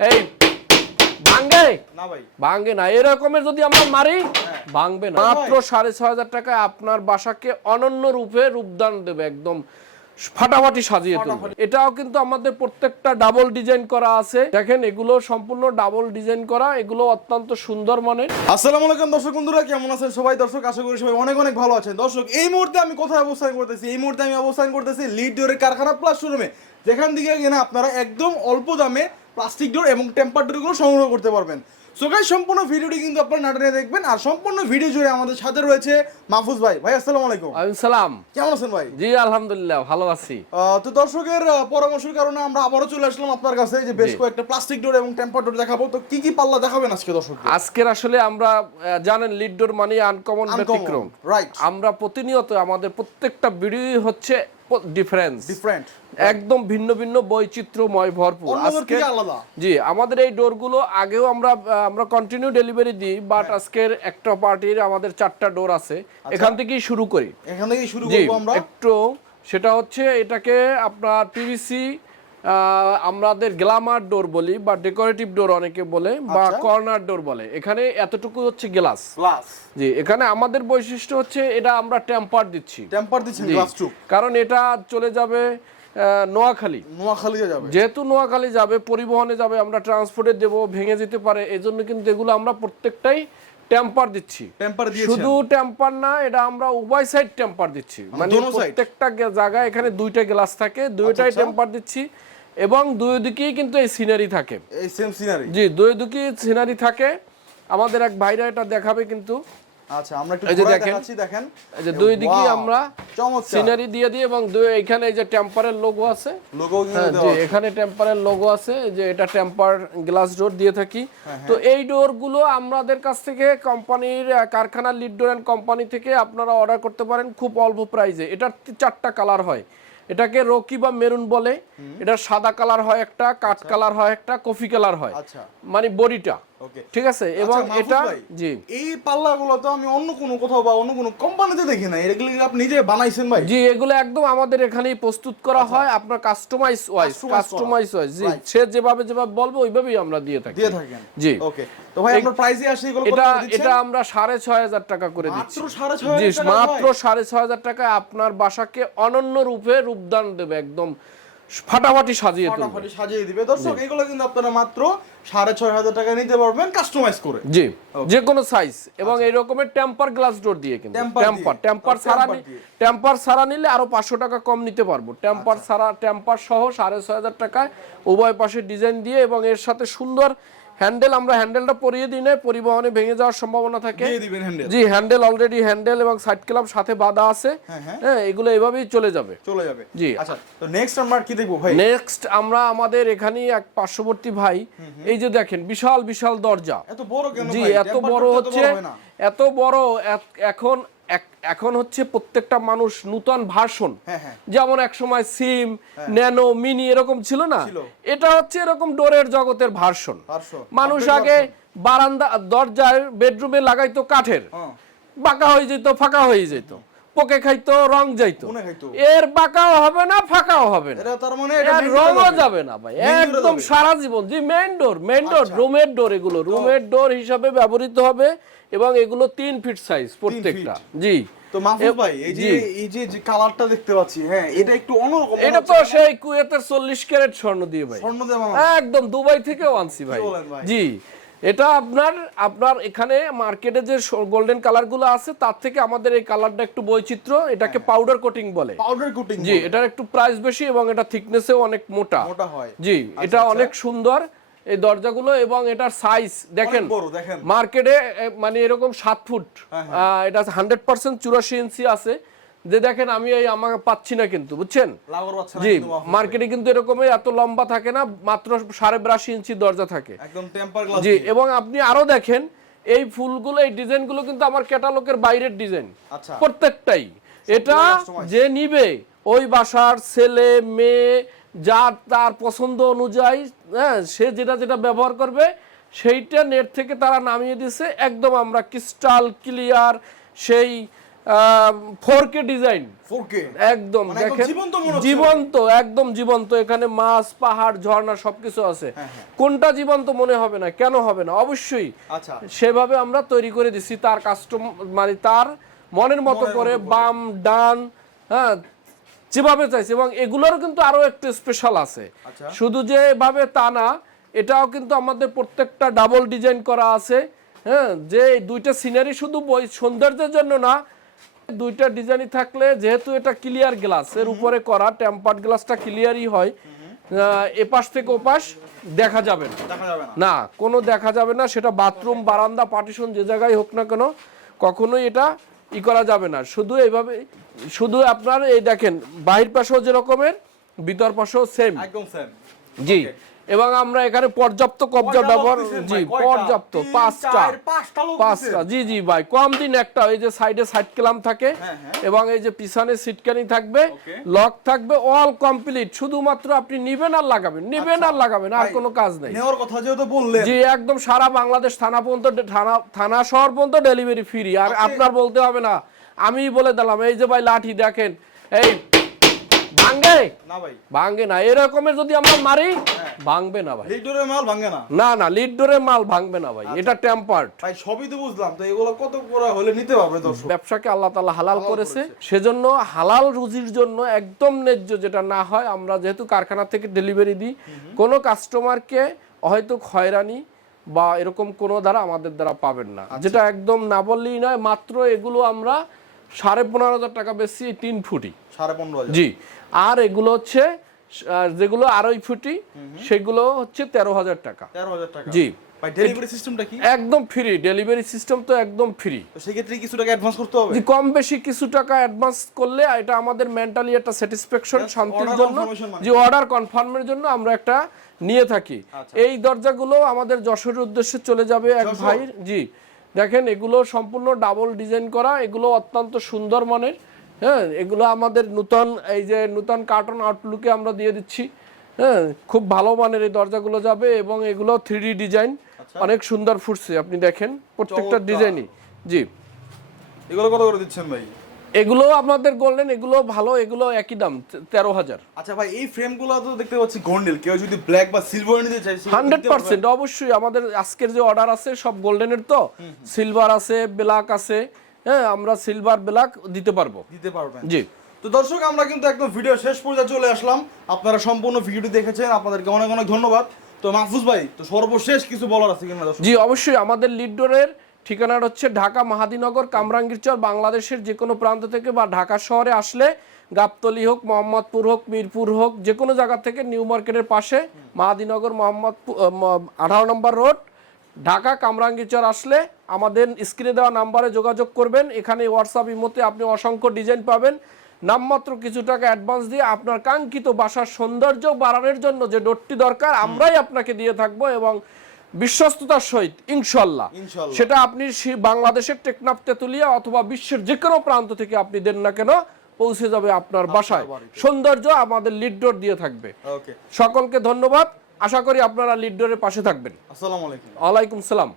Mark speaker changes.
Speaker 1: এই ভাঙ্গে?
Speaker 2: না ভাই।
Speaker 1: ভাঙ্গে না এরকমের যদি আমরা মারি
Speaker 2: হ্যাঁ।
Speaker 1: ভাঙবে না। মাত্র সাড়ে ছয় হাজার টাকায় আপনার বাসাকে অনন্য রূপে রূপদান দেবে একদম ফাটাফাটি সাজিয়ে তুলবে। এটাও কিন্তু আমাদের প্রত্যেকটা ডাবল ডিজাইন করা আছে। দেখেন এগুলো সম্পূর্ণ ডাবল ডিজাইন করা এগুলো অত্যন্ত সুন্দর মানের।
Speaker 2: আসসালামু আলাইকুম দর্শক বন্ধুরা কেমন আছেন সবাই? দর্শক আশা করি সবাই অনেক অনেক ভালো আছেন। দর্শক এই মুহূর্তে আমি কোথায় অবস্থান করতেছি? এই মুহূর্তে আমি অবস্থান করতেছি লিড ডোরের কারখানা প্লাস শোরুমে যেখান থেকে কিনা আপনারা একদম অল্প দামে প্লাস্টিক ডোর এবং টেম্পার ডোরগুলো সংগ্রহ করতে পারবেন। সো গাইস সম্পূর্ণ ভিডিওটি কিন্তু আপনারা নাটনে দেখবেন। আর সম্পূর্ণ ভিডিও জুড়ে আমাদের সাথে রয়েছে মাহফুজ ভাই। ভাই আসসালামু আলাইকুম।
Speaker 1: সালাম।
Speaker 2: কেমন আছেন ভাই?
Speaker 1: জি আলহামদুলিল্লাহ ভালো আছি।
Speaker 2: তো দর্শকের পরামর্শের কারণে আমরা আবারও চলে আসলাম আপনার কাছে যে বেশ। কয়েকটা প্লাস্টিক ডোর এবং টেম্পার ডোর দেখাবো। তো কি কি পাল্লা দেখাবেন আজকে দর্শক
Speaker 1: আজকের আসলে আমরা জানেন লিড ডোর মানে আনকমন ব্যতিক্রম।
Speaker 2: রাইট
Speaker 1: আমরা প্রতিনিয়ত আমাদের প্রত্যেকটা ভিডিও হচ্ছে ডিফারেন্স
Speaker 2: ডিফারেন্ট
Speaker 1: একদম ভিন্ন ভিন্ন বৈচিত্র্যময় ভরপুর। আজকে জি আমাদের এই ডোরগুলো আগেও আমরা আমরা কন্টিনিউ ডেলিভারি দিই বাট
Speaker 2: হ্যাঁ।
Speaker 1: আজকের একটা পার্টির আমাদের চারটা ডোর আছে। এখান থেকেই শুরু করি।
Speaker 2: এখান থেকেই শুরু করব আমরা।
Speaker 1: একটু সেটা হচ্ছে এটাকে আপনার পিভিসি আমাদের গ্লামার ডোর বলি বা ডেকোরেটিভ ডোর অনেকে বলে বা
Speaker 2: আচ্ছা।
Speaker 1: কর্নার ডোর বলে। এখানে এতটুকু হচ্ছে গ্লাস। জি এখানে আমাদের বৈশিষ্ট্য হচ্ছে এটা আমরা টেম্পার দিচ্ছি।
Speaker 2: টেম্পার দিচ্ছেন
Speaker 1: জি,
Speaker 2: গ্লাস
Speaker 1: কারণ এটা চলে যাবে নোয়াখালী।
Speaker 2: নোয়াখালীতে যাবে।
Speaker 1: যেহেতু নোয়াখালী যাবে পরিবহনে যাবে আমরা ট্রান্সপোর্টে দেব ভেঙে যেতে পারে এজন্য কিন্তু এগুলো আমরা প্রত্যেকটাই টেম্পার দিচ্ছি।
Speaker 2: টেম্পার দিয়েছি
Speaker 1: শুধু টেম্পার না এটা আমরা উভয় সাইড টেম্পার দিচ্ছি। মানে
Speaker 2: দোনো
Speaker 1: প্রত্যেকটা জায়গায় এখানে দুইটা গ্লাস থাকে দুইটাই
Speaker 2: আচ্ছা।
Speaker 1: টেম্পার দিচ্ছি। এবং দুই দিকেই কিন্তু এই সিনারি থাকে।
Speaker 2: এই সেম সিনারি
Speaker 1: জি দুই দিকেই সিনারি থাকে। আমাদের এক ভাইরা এটা দেখাবে কিন্তু।
Speaker 2: আচ্ছা আমরা একটু
Speaker 1: দেখেন।
Speaker 2: দেখাচ্ছি দেখেন।
Speaker 1: এই যে দুই
Speaker 2: Wow,
Speaker 1: আমরা
Speaker 2: চমৎকার।
Speaker 1: সিনারি দিয়ে দিই এবং দুই এখানে এই যে টেম্পারের লোগো আছে।
Speaker 2: লোগো কিন্তু
Speaker 1: হ্যাঁ
Speaker 2: দেওয়া আছে।
Speaker 1: এখানে টেম্পারের লোগো আছে যে এটা টেম্পার গ্লাস ডোর দিয়ে থাকি।
Speaker 2: হ্যাঁ,
Speaker 1: তো এই ডোরগুলো আমাদের কাছ থেকে কোম্পানির কারখানার লিড ডোর অ্যান্ড কোম্পানি থেকে আপনারা অর্ডার করতে পারেন খুব অল্প প্রাইসে এটার চারটা কালার হয়। এটাকে রকি বা মেরুন বলে। এটা সাদা কালার হয় একটা কাঠ কালার হয় একটা কফি কালার হয়।
Speaker 2: আচ্ছা।
Speaker 1: মানে বডিটা। ঠিক আছে? এবং এটা জি।
Speaker 2: এই পাল্লাগুলো তো আমি অন্য কোনো কোথাও বা অন্য কোনো কোম্পানিতে দেখি না এগুলো আপনি নিজে বানাইছেন ভাই?
Speaker 1: জি এগুলো একদম আমাদের এখানেই প্রস্তুত করা হয়। আপনার কাস্টমাইজ ওয়াইজ
Speaker 2: আচ্ছা।
Speaker 1: কাস্টমাইজ ওয়াইজ জি সে যেভাবে যেভাবে বলব ওইভাবেই আমরা দিয়ে থাকি।
Speaker 2: দিয়ে থাকেন।
Speaker 1: জি।
Speaker 2: ওকে। তো ভাই আপনার প্রাইসে আসে এগুলো
Speaker 1: এটা এটা আমরা সাড়ে ছয় হাজার টাকা করে দিচ্ছি।
Speaker 2: মাত্র
Speaker 1: মাত্র টাকায় আপনার বাসাকে অনন্য রূপে রূপদান দেবে একদম ফাটাফাটি সাজিয়ে তুলবে।
Speaker 2: ফাটাফাটি সাজিয়ে দিবে। দর্শক এগুলো কিন্তু আপনারা মাত্র সাড়ে ছয় হাজার টাকা নিতে পারবেন কাস্টমাইজ করে।
Speaker 1: জি যে কোনো সাইজ এবং এই রকমের টেম্পার গ্লাস ডোর দিয়ে কিন্তু। Temper temper. টেম্পার ছাড়া নিলে আরও পাঁচশো টাকা কম নিতে পারব। টেম্পার
Speaker 2: আচ্ছা।
Speaker 1: ছাড়া টেম্পার সহ সাড়ে ছয় হাজার টাকায় উভয় পাশে ডিজাইন দিয়ে এবং এর সাথে সুন্দর হ্যান্ডেল আমরা হ্যান্ডেলটা পরিয়ে দিই না পরিবহনে ভেঙে যাওয়ার সম্ভাবনা থাকে। জি হ্যান্ডেল অলরেডি হ্যান্ডেল এবং সাইড ক্লাব সাথে বাঁধা আছে।
Speaker 2: হ্যাঁ, হ্যাঁ।
Speaker 1: হ্যাঁ এগুলো এভাবেই চলে যাবে।
Speaker 2: চলে যাবে।
Speaker 1: জি।
Speaker 2: আচ্ছা তো নেক্সট আমরা কি দেখব ভাই?
Speaker 1: নেক্সট আমরা আমাদের এখানেই এক পার্শ্ববর্তী ভাই। এই যে দেখেন বিশাল বিশাল দরজা।
Speaker 2: এত বড় কেন
Speaker 1: জি এত বড় হচ্ছে। এত বড় এখন এখন হচ্ছে প্রত্যেকটা মানুষ নূতন ভার্সন
Speaker 2: হ্যাঁ হ্যাঁ।
Speaker 1: যেমন এক সময় সিম ন্যানো মিনি এরকম ছিল না? এটা হচ্ছে এরকম ডোরের জগতের ভার্সন মানুষ আগে বারান্দা দরজায় বেডরুমে লাগাইতো কাঠের।
Speaker 2: হ্যাঁ।
Speaker 1: বাঁকা হয়ে যেত ফাঁকা হয়ে যেত। পোকে খাইতো রং যাইতো। এর বাঁকাও হবে না ফাঁকাও হবে না।
Speaker 2: তার মানে এটা যাবে।
Speaker 1: না ভাই। একদম সারা জীবন। জি মেইন ডোর মেইন ডোর। রুমের ডোর এগুলো। রুমের ডোর হিসাবে ব্যবহৃত হবে এবং এগুলো তিন ফিট সাইজ প্রত্যেকটা। জি।
Speaker 2: তো মাহফুজ ভাই এই যে এই যে যে কালারটা দেখতে পাচ্ছি হ্যাঁ এটা একটু অন্যরকম
Speaker 1: এটা তো সেই কুয়েতের চল্লিশ ক্যারেট স্বর্ণ দিয়ে ভাই।
Speaker 2: স্বর্ণ দেওয়া
Speaker 1: একদম দুবাই থেকে আনছি ভাই? জি। এটা আপনার আপনার এখানে মার্কেটে যে গোল্ডেন কালারগুলো আছে তার থেকে আমাদের এই কালারটা একটু বৈচিত্র্য এটাকে
Speaker 2: হ্যাঁ।
Speaker 1: পাউডার কোটিং বলে।
Speaker 2: পাউডার কোটিং
Speaker 1: জি এটার একটু প্রাইস বেশি এবং এটা থিকনেসেও অনেক মোটা।
Speaker 2: মোটা হয়।
Speaker 1: জি এটা
Speaker 2: আচ্ছা।
Speaker 1: অনেক সুন্দর এই দরজাগুলো এবং এটার সাইজ দেখেন। মার্কেটে মানে এরকম সাত ফুট
Speaker 2: হ্যাঁ,
Speaker 1: এটা হান্ড্রেড পার্সেন্ট চুরাশি ইঞ্চি আছে। যে দেখেন আমি এই আমার পাচ্ছি না কিন্তু বুঝছেন? জি। মার্কেটে কিন্তু এরকমই এত লম্বা থাকে না মাত্র সাড়ে বিরাশি ইঞ্চি দরজা থাকে। জি এবং আপনি আরও দেখেন এই ফুলগুলো এই ডিজাইনগুলো কিন্তু আমার ক্যাটালগের বাইরের ডিজাইন।
Speaker 2: আচ্ছা।
Speaker 1: প্রত্যেকটাই। এটা যে নিবে ওই বাসার ছেলে মেয়ে যার তার পছন্দ অনুযায়ী হ্যাঁ সে যেটা যেটা ব্যবহার করবে সেইটা নেট থেকে তারা নামিয়ে দিছে। একদম আমরা ক্রিস্টাল ক্লিয়ার সেই ফোর কে ডিজাইন
Speaker 2: 4K
Speaker 1: একদম দেখেন?
Speaker 2: জীবন্ত
Speaker 1: জীবন্ত একদম জীবন্ত। এখানে মাছ পাহাড় ঝর্ণা সবকিছু আছে।
Speaker 2: হ্যাঁ,
Speaker 1: কোনটা জীবন্ত মনে হবে না? কেন হবে না? অবশ্যই
Speaker 2: আচ্ছা।
Speaker 1: সেভাবে আমরা তৈরি করে দিছি তার কাস্টম মানে তার মনের মতো করে বাম ডান হ্যাঁ যেভাবে চাইছে। এবং এগুলোর কিন্তু আরও একটু স্পেশাল আছে।
Speaker 2: আচ্ছা।
Speaker 1: শুধু যে এভাবে তা না এটাও কিন্তু আমাদের প্রত্যেকটা ডাবল ডিজাইন করা আছে। হ্যাঁ যে দুইটা সিনারি শুধু বই সৌন্দর্যের জন্য না দুইটা ডিজাইনই থাকলে যেহেতু এটা ক্লিয়ার গ্লাস এর উপরে করা টেম্পার্ড গ্লাসটা ক্লিয়ারই হয়। এপাশ থেকে ওপাশ দেখা যাবে না।
Speaker 2: দেখা যাবে না।
Speaker 1: না কোনো দেখা যাবে না সেটা বাথরুম বারান্দা পার্টিশন যে জায়গায় হোক না কেন কখনোই এটা ই করা যাবে না। শুধু এইভাবে শুধু আপনার এই দেখেন বাহির পাশেও যেরকমের ভিতর পাশেও সেম
Speaker 2: একদম সেম
Speaker 1: জি। এবং আমরা এখানে পর্যাপ্ত কবজা ব্যবহার জি পর্যাপ্ত পাঁচটা।
Speaker 2: পাঁচটা
Speaker 1: জি জি ভাই কম দিন একটা এই যে সাইডে সাইড ক্লাম থাকে
Speaker 2: হ্যাঁ, হ্যাঁ।
Speaker 1: এবং এই যে পিছনে সিটকানি থাকবে লক থাকবে অল কমপ্লিট শুধুমাত্র আপনি নিবেন আর লাগাবেন নিবেন আর লাগাবেন আর কোনো কাজ নেই।
Speaker 2: নেওয়ার কথা যেহেতু বললেন।
Speaker 1: জি একদম সারা বাংলাদেশ থানা পর্যন্ত থানা থানা শহর পর্যন্ত ডেলিভারি ফ্রি আর
Speaker 2: আচ্ছা।
Speaker 1: আপনার বলতে হবে না আমি বলে দিলাম এই যে ভাই লাঠি দেখেন এই ভাঙ্গে?
Speaker 2: না ভাই।
Speaker 1: ভাঙ্গে না এরকমের যদি আমরা মারি। ভাঙবে না ভাই।
Speaker 2: লিডরের মাল ভাঙে না?
Speaker 1: না না লিড মাল ভাঙবে না ভাই।
Speaker 2: আচ্ছা।
Speaker 1: এটা টেম্পার্ড
Speaker 2: ভাই সবই তো বুঝলাম। তো এগুলো কত করে হলে নিতে পারবে দর্শক?
Speaker 1: ব্যবসাকে আল্লাহ তাআলা হালাল করেছে। সেজন্য হালাল রুজির জন্য একদম ন্যায্য যেটা না হয় আমরা যেহেতু কারখানা থেকে ডেলিভারি দিই কোনো কাস্টমারকে হয়তো হয়রানি বা এরকম কোনো দ্বারা আমাদের দ্বারা পাবেন না।
Speaker 2: আচ্ছা।
Speaker 1: যেটা একদম না বললেই নয় মাত্র এগুলো আমরা সাড়ে পনেরো হাজার টাকা বেশি তিন ফুটি।
Speaker 2: সাড়ে পনেরো
Speaker 1: জি। আর এগুলো হচ্ছে যেগুলো আড়াই ফুটি সেগুলো হচ্ছে তেরো হাজার টাকা।
Speaker 2: তেরো হাজার টাকা।
Speaker 1: জি।
Speaker 2: ডেলিভারি সিস্টেমটা কি?
Speaker 1: একদম ফ্রি ডেলিভারি সিস্টেম তো একদম ফ্রি
Speaker 2: সেক্ষেত্রে কিছু টাকা অ্যাডভান্স করতে হবে?
Speaker 1: যে কম বেশি কিছু টাকা অ্যাডভান্স করলে এটা আমাদের মেন্টালি একটা স্যাটিসফ্যাকশন শান্তির জন্য। যে অর্ডার কনফার্মের জন্য আমরা একটা নিয়ে থাকি।
Speaker 2: আচ্ছা।
Speaker 1: এই দরজাগুলো আমাদের যশোরের উদ্দেশ্যে চলে যাবে এক ভাই জি। দেখেন এগুলো সম্পূর্ণ ডাবল ডিজাইন করা এগুলো অত্যন্ত সুন্দর মানের। হ্যাঁ এগুলো আমাদের নূতন এই যে নূতন কার্টন আউটলুকে আমরা দিয়ে দিচ্ছি। হ্যাঁ খুব ভালো মানের এই দরজাগুলো যাবে এবং এগুলো থ্রি ডিজাইন অনেক সুন্দর ফুটছে আপনি দেখেন প্রত্যেকটা। ডিজাইনই জি।
Speaker 2: এগুলো কত করে দিচ্ছেন ভাই?
Speaker 1: এগুলো আপনাদের গোল্ডেন এগুলো ভালো এগুলো একই দাম তেরো হাজার।
Speaker 2: আচ্ছা ভাই এই ফ্রেমগুলো তো দেখতে পাচ্ছি গোল্ডেল কেউ যদি ব্ল্যাক বা সিলভার নিতে চাই
Speaker 1: হান্ড্রেড পার্সেন্ট অবশ্যই আমাদের আজকের যে অর্ডার আছে সব গোল্ডেনের তো। সিলভার আছে ব্ল্যাক আছে হ্যাঁ আমরা সিলভার ব্ল্যাক দিতে পারব।
Speaker 2: দিতে পারবেন।
Speaker 1: জি।
Speaker 2: তো দর্শক আমরা কিন্তু একদম ভিডিও শেষ পর্যায়ে চলে আসলাম। আপনারা সম্পূর্ণ ভিডিওটি দেখেছেন আপনাদেরকে অনেক অনেক ধন্যবাদ। তো মাহফুজ ভাই তো সর্বশেষ কিছু বলার আছে কিনা দর্শক?
Speaker 1: জি অবশ্যই। আমাদের লিডডোরের ঠিকানাটা হচ্ছে ঢাকা মাহাদিনগর কামরাঙ্গীরচর বাংলাদেশের যে কোনো প্রান্ত থেকে বা ঢাকা শহরে আসলে গাবতলি হোক মোহাম্মদপুর হোক মিরপুর হোক যে কোনো জায়গা থেকে নিউ মার্কেটের পাশে মাহাদিনগর মোহাম্মদপুর আঠারো নম্বর রোড ঢাকা কামরাঙ্গীরচর আসলে আমাদের স্ক্রিনে দেওয়া নাম্বারে যোগাযোগ করবেন। এখানে হোয়াটসঅ্যাপ ইমোতে আপনি অসংখ্য ডিজাইন পাবেন। নামমাত্র কিছু টাকা অ্যাডভান্স দিয়ে আপনার কাঙ্ক্ষিত বাসার সৌন্দর্য বাড়ানোর জন্য যে ডোরটি দরকার আমরাই আপনাকে দিয়ে থাকব এবং বিশ্বস্ততার সহিত ইনশাল্লাহ।
Speaker 2: ইনশাল্লাহ।
Speaker 1: সেটা আপনি বাংলাদেশের টেকনাফ তেতুলিয়া অথবা বিশ্বের যে কোনো প্রান্ত থেকে আপনি দেন না কেন পৌঁছে যাবে আপনার বাসায়। সৌন্দর্য আমাদের লিড ডোর দিয়ে থাকবে। সকলকে ধন্যবাদ। আশা করি আপনারা লিডডোরের পাশে থাকবেন।
Speaker 2: আসসালামু আলাইকুম।
Speaker 1: ওয়ালাইকুম সালাম।